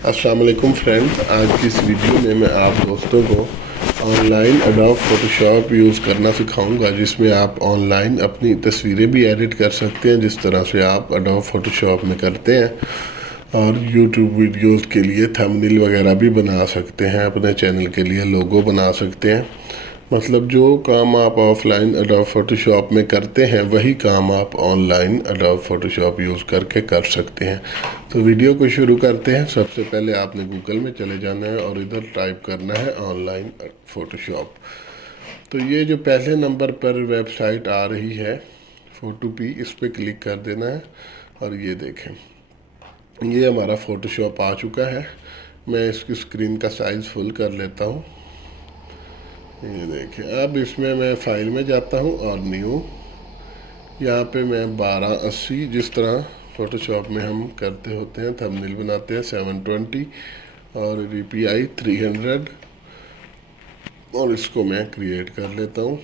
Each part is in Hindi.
अस्सलाम वालेकुम फ्रेंड्स, आज की इस वीडियो में मैं आप दोस्तों को ऑनलाइन एडोब फोटोशॉप यूज़ करना सिखाऊंगा, जिसमें आप ऑनलाइन अपनी तस्वीरें भी एडिट कर सकते हैं जिस तरह से आप एडोब फोटोशॉप में करते हैं, और यूट्यूब वीडियोस के लिए थंबनेल वगैरह भी बना सकते हैं, अपने चैनल के लिए लोगो बना सकते हैं। मतलब जो काम आप ऑफलाइन एडोब फोटोशॉप में करते हैं वही काम आप ऑनलाइन एडोब फोटोशॉप यूज़ करके कर सकते हैं। तो वीडियो को शुरू करते हैं। सबसे पहले आपने गूगल में चले जाना है और इधर टाइप करना है ऑनलाइन फोटोशॉप। तो ये जो पहले नंबर पर वेबसाइट आ रही है फोटोपी, इस पर क्लिक कर देना है और ये देखें, ये हमारा फ़ोटोशॉप आ चुका है। मैं इसकी स्क्रीन का साइज़ फुल कर लेता हूँ। ये देखें, अब इसमें मैं फाइल में जाता हूँ और न्यू, यहाँ पे मैं 1280 जिस तरह फ़ोटोशॉप में हम करते होते हैं, थंबनेल बनाते हैं, 720 और DPI 300, और इसको मैं क्रिएट कर लेता हूँ।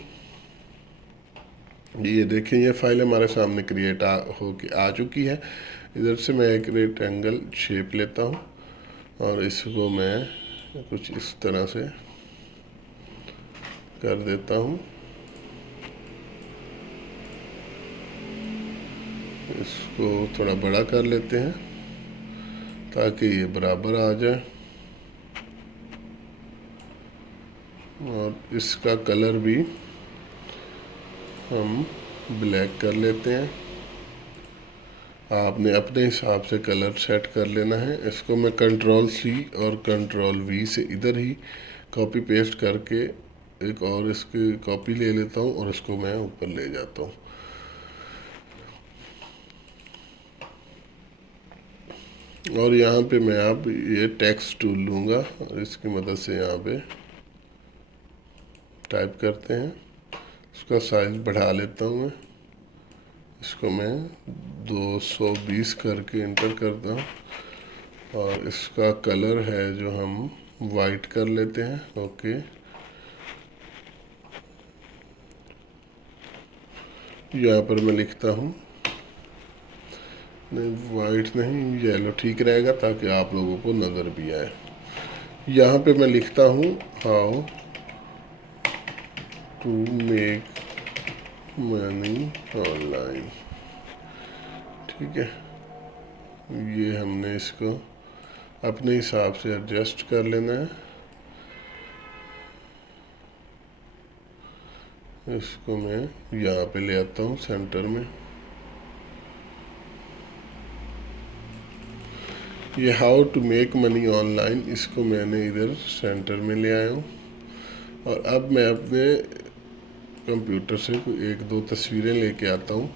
ये देखें, ये फाइल हमारे सामने क्रिएट हो के आ चुकी है। इधर से मैं एक रेक्टेंगल शेप लेता हूँ और इसको मैं कुछ इस तरह से कर देता हूँ। इसको थोड़ा बड़ा कर लेते हैं ताकि ये बराबर आ जाए, और इसका कलर भी हम ब्लैक कर लेते हैं। आपने अपने हिसाब से कलर सेट कर लेना है। इसको मैं Ctrl+C और Ctrl+V से इधर ही कॉपी पेस्ट करके एक और इसकी कॉपी ले लेता हूँ और इसको मैं ऊपर ले जाता हूँ। और यहाँ पे मैं अब ये टेक्स्ट टूल लूँगा और इसकी मदद से यहाँ पे टाइप करते हैं। इसका साइज बढ़ा लेता हूँ मैं, इसको मैं 220 करके इंटर करता हूँ, और इसका कलर है जो हम वाइट कर लेते हैं। ओके, यहाँ पर मैं लिखता हूँ, नहीं वाइट नहीं, येलो ठीक रहेगा ताकि आप लोगों को नज़र भी आए। यहाँ पे मैं लिखता हूँ how to make money online. ठीक है, ये हमने इसको अपने हिसाब से एडजस्ट कर लेना है। इसको मैं यहाँ पे ले आता हूँ सेंटर में। ये how to make money online, इसको मैंने इधर सेंटर में ले आया हूँ। और अब मैं अपने कंप्यूटर से एक दो तस्वीरें लेके आता हूँ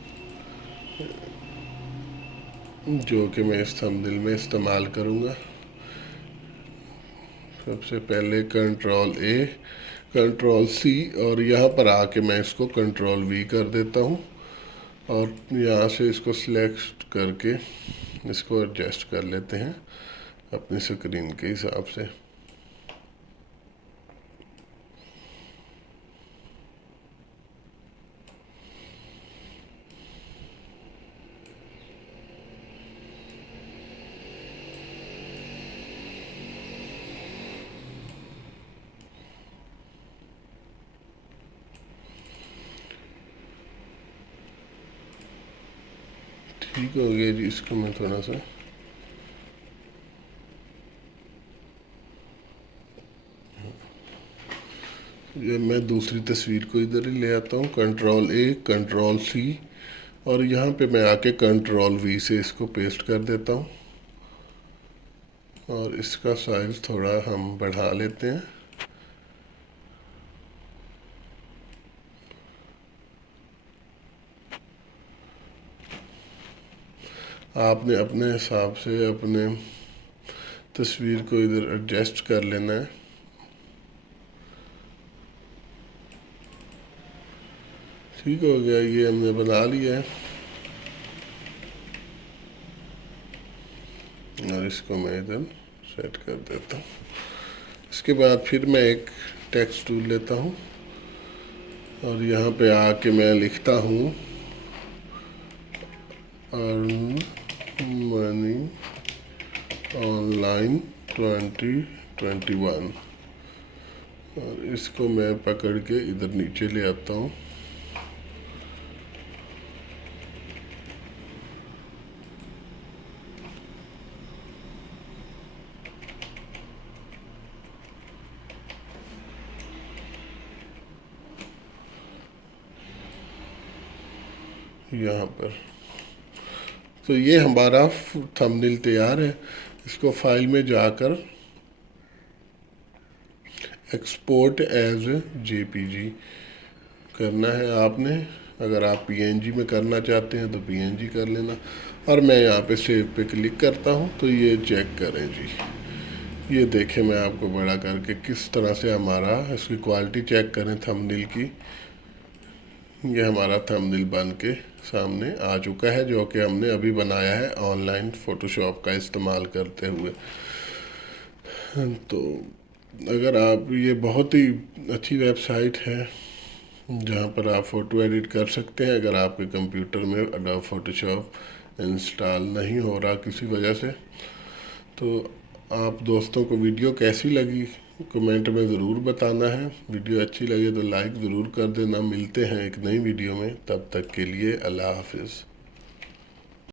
जो कि मैं इस थंबनेल में इस्तेमाल करूँगा। सबसे पहले Ctrl+A, Ctrl+C, और यहाँ पर आके मैं इसको Ctrl+V कर देता हूँ, और यहाँ से इसको सिलेक्ट करके इसको एडजस्ट कर लेते हैं अपनी स्क्रीन के हिसाब से। ठीक हो गया जी। इसको मैं थोड़ा सा ये मैं दूसरी तस्वीर को इधर ही ले आता हूँ, Ctrl+A, Ctrl+C, और यहाँ पे मैं आके Ctrl+V से इसको पेस्ट कर देता हूँ, और इसका साइज थोड़ा हम बढ़ा लेते हैं। आपने अपने हिसाब से अपने तस्वीर को इधर एडजस्ट कर लेना है। ठीक हो गया, ये हमने बना लिया है, और इसको मैं इधर सेट कर देता हूँ। इसके बाद फिर मैं एक टेक्स्ट टूल लेता हूँ और यहाँ पे आके मैं लिखता हूँ अर्न मनी ऑनलाइन। ऑनलाइन 2021 और इसको मैं पकड़ के इधर नीचे ले आता हूँ। यहाँ पर तो ये हमारा थंबनेल तैयार है। इसको फाइल में जाकर एक्सपोर्ट एज जेपीजी करना है आपने। अगर आप पीएनजी में करना चाहते हैं तो पीएनजी कर लेना। और मैं यहाँ पे सेव पे क्लिक करता हूँ तो ये चेक करें जी, ये देखें मैं आपको बड़ा करके किस तरह से हमारा इसकी क्वालिटी चेक करें थंबनेल की। ये हमारा थंबनेल बन के सामने आ चुका है जो कि हमने अभी बनाया है ऑनलाइन फ़ोटोशॉप का इस्तेमाल करते हुए। तो अगर आप, ये बहुत ही अच्छी वेबसाइट है जहाँ पर आप फ़ोटो एडिट कर सकते हैं। अगर आपके कंप्यूटर में एडोब फ़ोटोशॉप इंस्टॉल नहीं हो रहा किसी वजह से, तो आप दोस्तों को वीडियो कैसी लगी कमेंट में ज़रूर बताना है। वीडियो अच्छी लगे तो लाइक ज़रूर कर देना। मिलते हैं एक नई वीडियो में, तब तक के लिए अल्लाह हाफिज़।